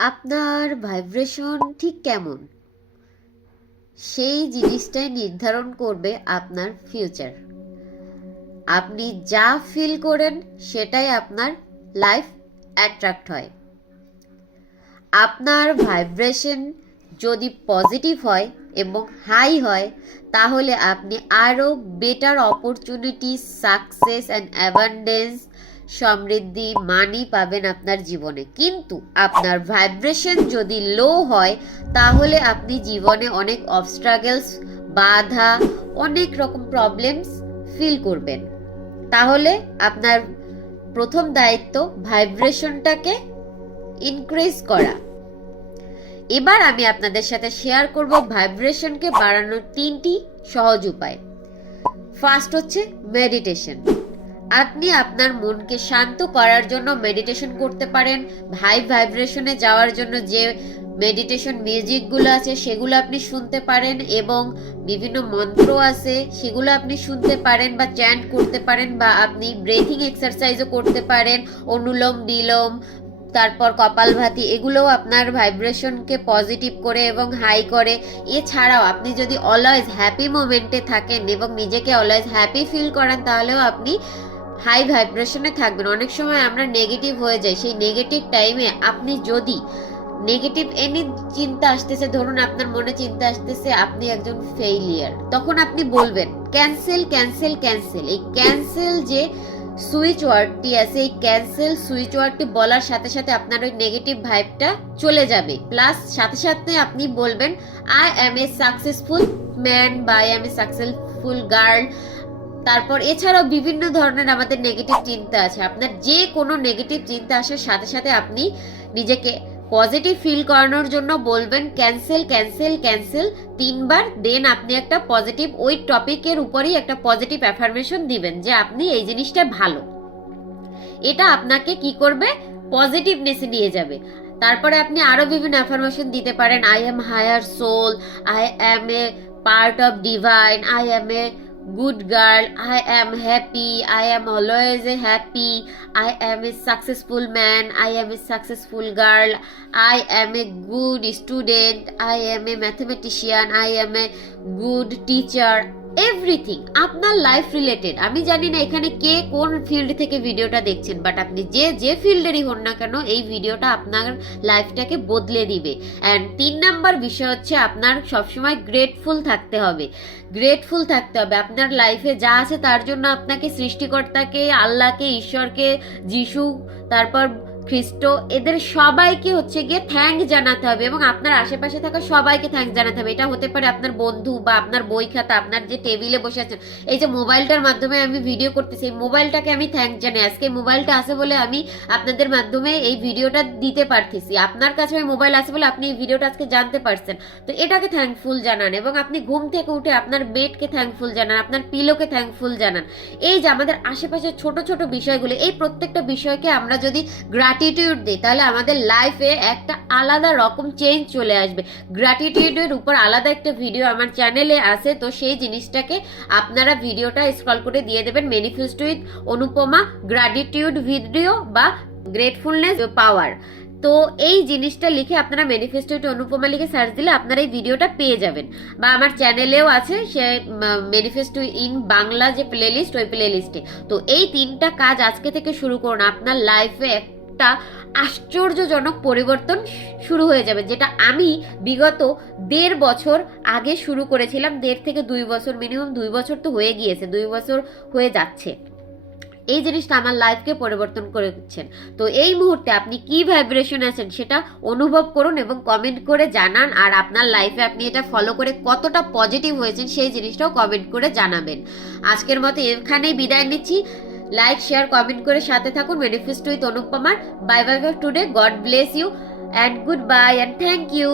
আপনার ভাইব্রেশন ঠিক কেমন? সেই জিনিসটাই নির্ধারণ করবে আপনার ফিউচার আপনি যা ফিল করেন সেটাই আপনার লাইফ অ্যাট্রাক্ট হয়। আপনার ভাইব্রেশন যদি পজিটিভ হয় এবং হাই হয়, তাহলে আপনি আরও better opportunity success and abundance Samriddhi money পাবেন আপনার জীবনে। কিন্তু আপনার ভাইব্রেশন যদি লো হয়, তাহলে আপনি জীবনে অনেক অবস্ট্রাগলস বাধা, অনেক রকম প্রবলেমস ফিল করবেন। তাহলে আপনার প্রথম দায়িত্ব ভাইব্রেশনটাকে ইনক্রিজ করা। এবার আমি আপনাদের সাথে শেয়ার করব ভাইব্রেশনকে বাড়ানোর তিনটি সহজ উপায়। ফার্স্ট হচ্ছে মেডিটেশন আপনি আপনার মনকে শান্ত করার জন্য মেডিটেশন করতে পারেন হাই ভাইব্রেশনে যাওয়ার জন্য যে মেডিটেশন মিউজিকগুলো আছে সেগুলো আপনি শুনতে পারেন এবং বিভিন্ন মন্ত্র আছে সেগুলো আপনি শুনতে পারেন বা চ্যান্ট করতে পারেন বা আপনি ব্রেথিং এক্সারসাইজও করতে পারেন, অনুলোম বিলোম, তারপর কপালভাতি এগুলোও আপনার ভাইব্রেশনকে পজিটিভ করে এবং হাই করে। এছাড়াও আপনি যদি অলওয়েজ হ্যাপি মোমেন্টে থাকেন এবং নিজেকে অলওয়েজ হ্যাপি ফিল করেন, তাহলেও আপনি হাই ভাইব্রেশনে থাকবেন। অনেক সময় আমরা নেগেটিভ হয়ে যাই। সেই নেগেটিভ টাইমে আপনি যদি নেগেটিভ এনি চিন্তা আসতেছে, ধরুন আপনার মনে চিন্তা আসতেছে, আপনি একজন ফেইলিয়ার তখন আপনি বলবেন ক্যান্সেল ক্যান্সেল ক্যান্সেল এই ক্যান্সেল যে সুইচ ওয়ার্ডটি আছে, এই ক্যান্সেল সুইচ ওয়ার্ডটি বলার সাথে সাথে আপনার ওই নেগেটিভ ভাইবটা চলে যাবে। প্লাস সাথে সাথে আপনি বলবেন I am a successful man বা I am a successful girl তারপর এছাড়াও বিভিন্ন ধরনের আমাদের নেগেটিভ চিন্তা আছে। আপনার যে কোনো নেগেটিভ চিন্তা আসার সাথে সাথে আপনি নিজেকে পজিটিভ ফিল করানোর জন্য বলবেন ক্যান্সেল ক্যান্সেল ক্যান্সেল তিনবার। দেন আপনি একটা পজিটিভ ওই টপিকের উপরেই একটা পজিটিভ অ্যাফার্মেশন দিবেন যে আপনি এই জিনিসটা ভালো। এটা আপনাকে কি করবে? পজিটিভনেসে নিয়ে যাবে। তারপরে আপনি আরও বিভিন্ন অ্যাফার্মেশন দিতে পারেন। I am higher soul I am a part of divine I am a good girl i am happy. I am always happy. I am a successful man. I am a successful girl. I am a good student. I am a mathematician. I am a good teacher everything আপনার life related আমি জানি না এখানে কে কোন field থেকে ভিডিওটা দেখছেন but আপনি যে যে ফিল্ডেরই হন না কেন, এই ভিডিওটা আপনার লাইফটাকে বদলে দিবে। অ্যান্ড তিন নাম্বার বিষয় হচ্ছে আপনার সবসময় গ্রেটফুল থাকতে হবে। গ্রেটফুল থাকতে হবে। আপনার লাইফে যা আছে তার জন্য আপনাকে সৃষ্টিকর্তাকে, আল্লাহকে, ঈশ্বরকে, যিশু, তারপর খ্রিস্ট, এদের সবাইকে হচ্ছে গিয়ে থ্যাংক জানাতে হবে এবং আপনার আশেপাশে থাকা সবাইকে থ্যাঙ্ক জানাতে হবে। এটা হতে পারে আপনার বন্ধু বা আপনার বই খাতা, আপনার যে টেবিলে বসে আছেন। এই যে মোবাইলটার মাধ্যমে আমি ভিডিও করতেছি, এই মোবাইলটাকে আমি থ্যাংক জানাই। আজকে মোবাইলটা আছে বলে আমি আপনাদের মাধ্যমে এই ভিডিওটা দিতে পারতেছি। আপনার কাছে ওই মোবাইল আছে বলে আপনি এই ভিডিওটা আজকে জানতে পারছেন। তো এটাকে থ্যাঙ্কফুল জানান এবং আপনি ঘুম থেকে উঠে আপনার বেডকে থ্যাঙ্কফুল জানান, আপনার পিলোকে থ্যাঙ্কফুল জানান। এই যে আমাদের আশেপাশে ছোট ছোট বিষয়গুলো, এই প্রত্যেকটা বিষয়কে আমরা যদি গ্র্যাটিটিউড দিই, তাহলে আমাদের লাইফে একটা আলাদা রকম চেঞ্জ চলে আসবে। গ্র্যাটিটিউডের উপর আলাদা একটা ভিডিও আমার চ্যানেলে আছে, তো সেই জিনিসটাকে আপনারা ভিডিওটা স্ক্রল করে দিয়ে দেবেন manifesto with Anupama gratitude video বা গ্রেটফুলনেস পাওয়ার তো এই জিনিসটা লিখে আপনারা ম্যানিফেস্টো অনুপমা লিখে সার্চ দিলে আপনারা এই ভিডিওটা পেয়ে যাবেন। বা আমার চ্যানেলেও আছে, সে ম্যানিফেস্টো ইন বাংলা যে প্লেলিস্ট ওই প্লেলিস্টে তো এই তিনটা কাজ আজকে থেকে শুরু করুন, আপনার লাইফে একটা আশ্চর্যজনক পরিবর্তন শুরু হয়ে যাবে, যেটা আমি বিগত দেড় বছর আগে শুরু করেছিলাম। দেড় থেকে দুই বছর মিনিমাম দুই বছর তো হয়ে গিয়েছে, দুই বছর হয়ে যাচ্ছে। এই জিনিসটা আমার লাইফকে পরিবর্তন করেছেন তো এই মুহূর্তে আপনি কি ভাইব্রেশন আছেন সেটা অনুভব করুন এবং কমেন্ট করে জানান, আর আপনার লাইফে আপনি এটা ফলো করে কতটা পজিটিভ হয়েছেন সেই জিনিসটাও কমেন্ট করে জানাবেন। আজকের মতো এখানেই বিদায় নিচ্ছি। লাইক শেয়ার কমেন্ট করে সাথে থাকুন। Manifesto with অনুপমার bye bye bye today God bless you and goodbye and thank you